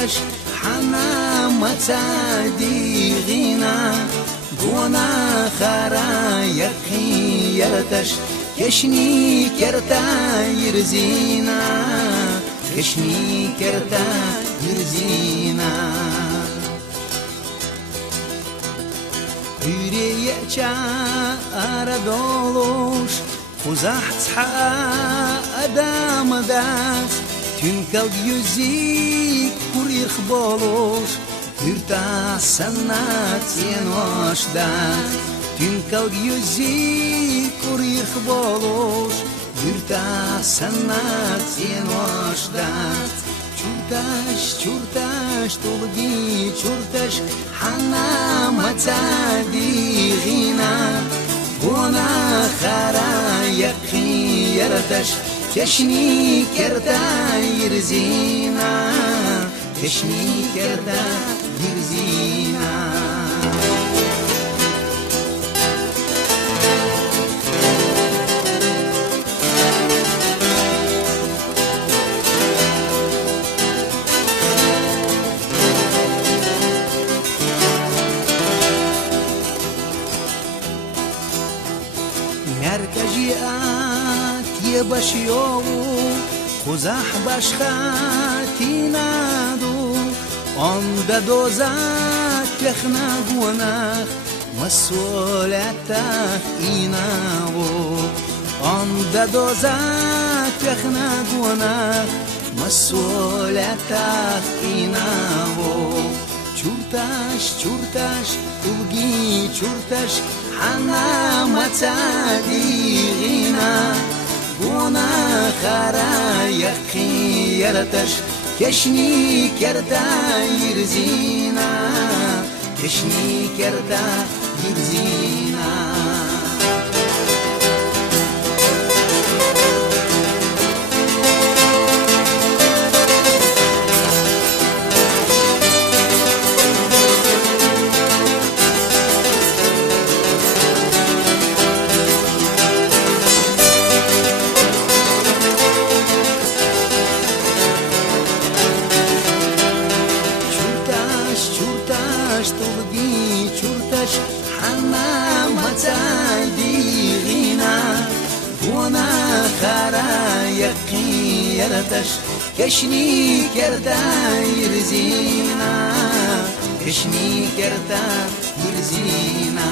چورتش حنا متادي غينا قونا خارا يقي يرتش كشني كرتا يرزينا كشني كرتا يرزينا Yüreğe ara doluş Uzahça adamadas Tünkal yüzik kurir boluş Hürta sanat yenoşda Tünkal yüzik kurir boluş Hürta sanat yenoşda чурташ толги чурташ حنا متادي غينا قونا خارا يقي يرتش كشني كرتا يرزينا كشني كرتا يرزينا مرکجیات یه باشیو خوزح باشخاتی نادو آن دوزات یخنا گونخ مسئولیتах ایناو آن دوزات یخنا گونخ مسئولیتach ایناو چورتش توگی چورتش حنا متادي غينا قونا خارا يقي يرتش كشني كرتا يرزينا كشني كرتا يرزينا طلبي چورتش حنا متادي غينا وانا خارا يقي يرتش كشني كرتا يرزينا كشني كرتا يرزينا